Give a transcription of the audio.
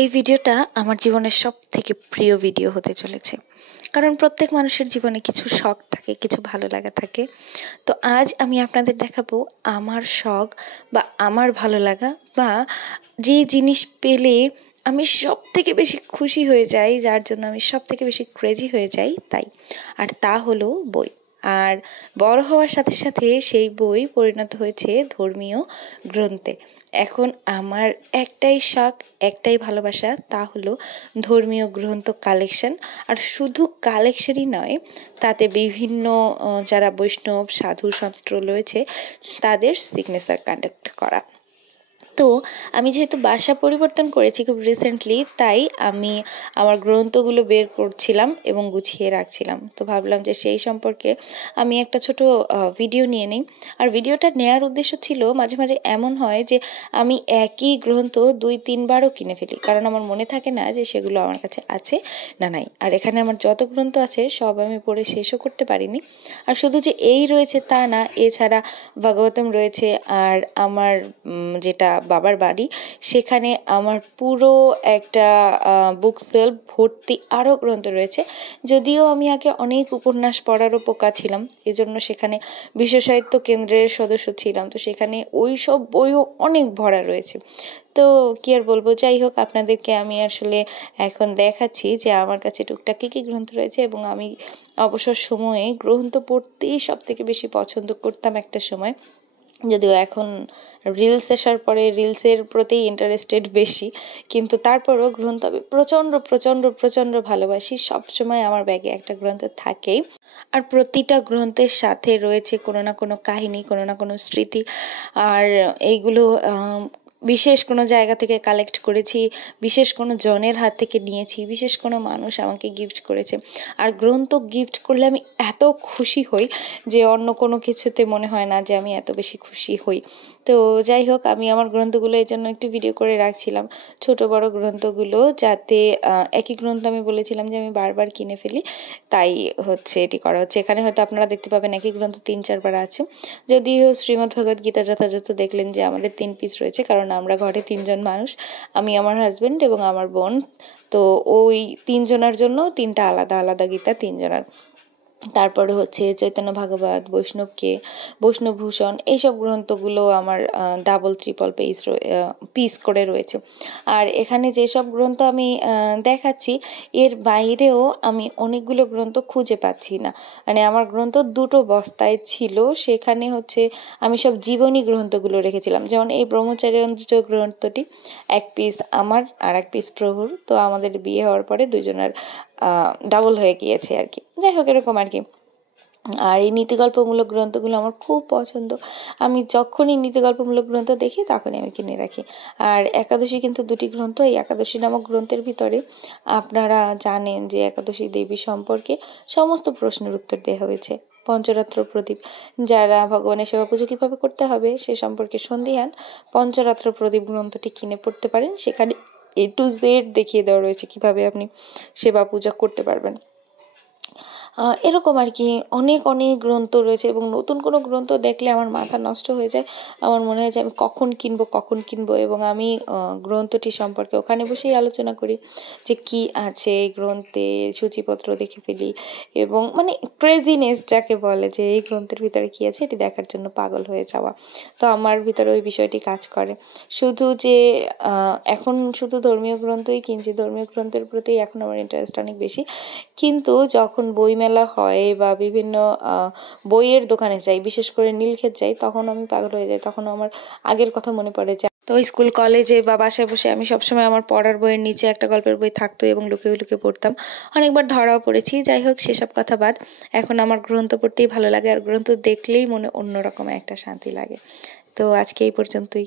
এই ভিডিওটা আমার জীবনের সবথেকে প্রিয় ভিডিও হতে চলেছে। কারণ প্রত্যেক মানুষের জীবনে কিছু শখ থাকে, কিছু ভালো লাগা থাকে। তো আজ আমি আপনাদের দেখাবো আমার শখ বা আমার ভালো লাগা বা যে জিনিস পেলে আমি সবথেকে বেশি খুশি হয়ে যাই, যার জন্য আমি সবথেকে বেশি ক্রেজি হয়ে যাই তাই। আর তা হলো বই। আর বড় হওয়ার সাথে সাথে সেই বই পরিণত হয়েছে ধর্মীয় গ্রন্থে। এখন আমার একটাই শখ, একটাই ভালোবাসা, তা হলো ধর্মীয় গ্রন্থ কালেকশন। আর শুধু কালেকশনই নয়, তাতে বিভিন্ন যারা বৈষ্ণব সাধু সন্ত রয়েছে তাদের সিগনেচার কালেক্ট করা। তো আমি যেহেতু বাসা পরিবর্তন করেছি খুব রিসেন্টলি, তাই আমি আমার গ্রন্থগুলো বের করছিলাম এবং গুছিয়ে রাখছিলাম। তো ভাবলাম যে সেই সম্পর্কে আমি একটা ছোট ভিডিও নিয়ে নিই। আর ভিডিওটা নেওয়ার উদ্দেশ্য ছিল, মাঝে মাঝে এমন হয় যে আমি একই গ্রন্থ 2-3বারও কিনে ফেলি, কারণ আমার মনে থাকে না যে সেগুলো আমার কাছে আছে না নাই। আর এখানে আমার যত গ্রন্থ আছে সব আমি পড়ে শেষও করতে পারিনি। আর শুধু যে এই রয়েছে তা না, এছাড়া ভাগবতম রয়েছে। আর আমার যেটা বাবার বাড়ি, সেখানে আমার পুরো একটা বুক সেলফ ভর্তি আরও গ্রন্থ রয়েছে। যদিও আমি আগে অনেক উপন্যাস পড়ারও পোকা ছিলাম, এজন্য সেখানে বিশ্ব সাহিত্য কেন্দ্রের সদস্য ছিলাম, তো সেখানে ওই সব বইও অনেক ভরা রয়েছে। তো কি আর বলবো, যাই হোক, আপনাদেরকে আমি আসলে এখন দেখাচ্ছি যে আমার কাছে টুকটাক কী কী গ্রন্থ রয়েছে। এবং আমি অবসর সময়ে গ্রন্থ পড়তেই সব থেকে বেশি পছন্দ করতাম একটা সময়। যদিও এখন রিলস আসার পরে রিলসের প্রতি ইন্টারেস্টেড বেশি, কিন্তু তারপরও গ্রন্থ আমি প্রচণ্ড প্রচণ্ড প্রচণ্ড ভালোবাসি। সবসময় আমার ব্যাগে একটা গ্রন্থ থাকেই। আর প্রতিটা গ্রন্থের সাথে রয়েছে কোনো না কোনো কাহিনী, কোনো না কোনো স্মৃতি। আর এইগুলো বিশেষ কোনো জায়গা থেকে কালেক্ট করেছি, বিশেষ কোনো জনের হাত থেকে নিয়েছি, বিশেষ কোনো মানুষ আমাকে গিফট করেছে। আর গ্রন্থ গিফট করলে আমি এত খুশি হই যে অন্য কোনো কিছুতে মনে হয় না যে আমি এত বেশি খুশি হই। তো যাই হোক, আমি আমার গ্রন্থগুলো এই জন্য একটু ভিডিও করে রাখছিলাম, ছোট বড় গ্রন্থগুলো, যাতে একই গ্রন্থ আমি বলেছিলাম যে আমি বারবার কিনে ফেলি, তাই হচ্ছে এটি করা হচ্ছে। এখানে হয়তো আপনারা দেখতে পাবেন একই গ্রন্থ 3-4বার আছে। যদিও শ্রীমদ্ ভগবদ গীতা যথাযথ দেখলেন যে আমাদের 3 পিস রয়েছে, কারণ আমরা ঘরে 3জন মানুষ, আমি, আমার হাজবেন্ড এবং আমার বোন। তো ওই 3জনের জন্য 3টা আলাদা আলাদা গীতা, 3জনের। তারপরে হচ্ছে চৈতন্য ভাগবত, বৈষ্ণবভূষণ, এইসব গ্রন্থগুলো আমার ডাবল ট্রিপল পিস করে রয়েছে। আর এখানে যেসব গ্রন্থ আমি দেখাচ্ছি, এর বাইরেও আমি অনেকগুলো গ্রন্থ খুঁজে পাচ্ছি না। মানে আমার গ্রন্থ 2টো বস্তায় ছিল, সেখানে হচ্ছে আমি সব জীবনী গ্রন্থগুলো রেখেছিলাম। যেমন এই ব্রহ্মচার্য গ্রন্থটি 1 পিস আমার আর 1 পিস প্রভুর। তো আমাদের বিয়ে হওয়ার পরে 2জনের ডাবল হয়ে গিয়েছে আর কি। যাই হোক, এরকম আর কি। আর এই নীতিগল্পমূলক গ্রন্থগুলো আমার খুব পছন্দ। আমি যখনই নীতিগল্পমূলক গ্রন্থ দেখি তখনই আমি কিনে রাখি। আর একাদশী কিন্তু 2টি গ্রন্থ। এই একাদশী নামক গ্রন্থের ভিতরে আপনারা জানেন যে একাদশী দেবী সম্পর্কে সমস্ত প্রশ্নের উত্তর দেওয়া হয়েছে। পঞ্চরাত্র প্রদীপ, যারা ভগবানের সেবা পুজো কীভাবে করতে হবে সে সম্পর্কে সন্দিহান, পঞ্চরাত্র প্রদীপ গ্রন্থটি কিনে পড়তে পারেন। সেখানে A to Z দেখিয়ে দেওয়া রয়েছে কীভাবে আপনি সেবা পূজা করতে পারবেন। এরকম আর কি অনেক অনেক গ্রন্থ রয়েছে। এবং নতুন কোনো গ্রন্থ দেখলে আমার মাথা নষ্ট হয়ে যায়। আমার মনে হয় যে আমি কখন কিনবো, এবং আমি গ্রন্থটি সম্পর্কে ওখানে বসেই আলোচনা করি যে কি আছে এই গ্রন্থে, সূচিপত্র দেখে ফেলি। এবং মানে ক্রেজিনেস যাকে বলে, যে এই গ্রন্থের ভিতরে কি আছে এটি দেখার জন্য পাগল হয়ে যাওয়া। তো আমার ভিতরে ওই বিষয়টি কাজ করে। শুধু যে এখন শুধু ধর্মীয় গ্রন্থই কিনছি, ধর্মীয় গ্রন্থের প্রতি এখন আমার ইন্টারেস্ট অনেক বেশি। কিন্তু যখন বইমেলা হয় বা বিভিন্ন বইয়ের দোকানে যাই, বিশেষ করে নীলক্ষেত যাই, তখন আমি পাগল হয়ে যাই। তখন আমার আগের কথা মনে পড়ে যায়। তো স্কুল কলেজে বা বাসায় বসে আমি সবসময় আমার পড়ার বইয়ের নিচে একটা গল্পের বই থাকতো এবং লুকিয়ে লুকিয়ে পড়তাম। অনেকবার ধরাও পড়েছি। যাই হোক, সেসব কথা বাদ। এখন আমার গ্রন্থ পড়তেই ভালো লাগে, আর গ্রন্থ দেখলেই মনে অন্যরকম একটা শান্তি লাগে। তো আজকে এই পর্যন্তই।